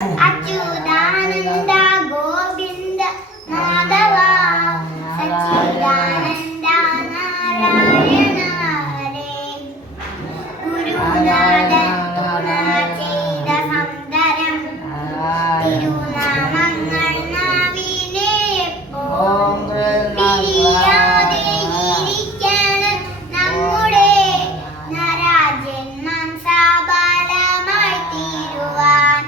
അച്യുതാനന്ദ ഗോവിന്ദ മാധവ സച്ചിദാനന്ദ നാരായണ ഹരേ ഗുരുനാഥൻ തുണ ചെയ്ത സന്തരം തിരുനാമങ്ങൾ നാവിനെ പിരിയാതെ ഇരിക്കണം നമ്മുടെ നരാജന്മം സബലമായി തീരുവാൻ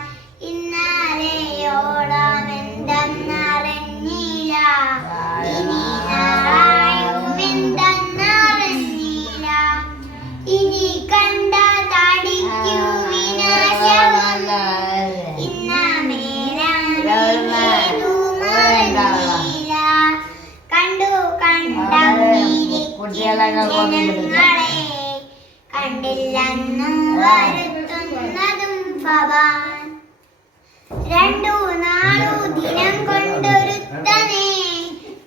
ഇന്നലെയോളം എന്തെന്നറിഞ്ഞില്ല ഇനി നാളായുമെന്തെന്നറിഞ്ഞില്ല ഇനി കണ്ട തടിക്കു വിനാശവും ഇന്നമേലും മറിഞ്ഞില്ല കണ്ടു ജനങ്ങളെ കണ്ടില്ലെന്നു വരുത്തുന്നതും ഭവാൻ രണ്ടു നാലു ദിനം കൊണ്ടൊരുത്തനെ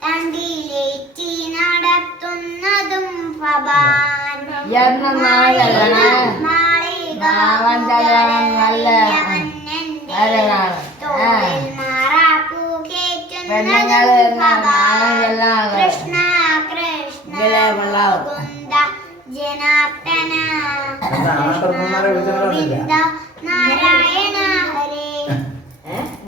തണ്ടിലേറ്റി നടത്തുന്നതും ഭവാൻ മാറാപ്പൂ കേറ്റുന്നതും ഭവാൻ കൃഷ്ണ കൃഷ്ണ മുകുന്ദ ജനാർദ്ദന ഗോവിന്ദ നാരായണ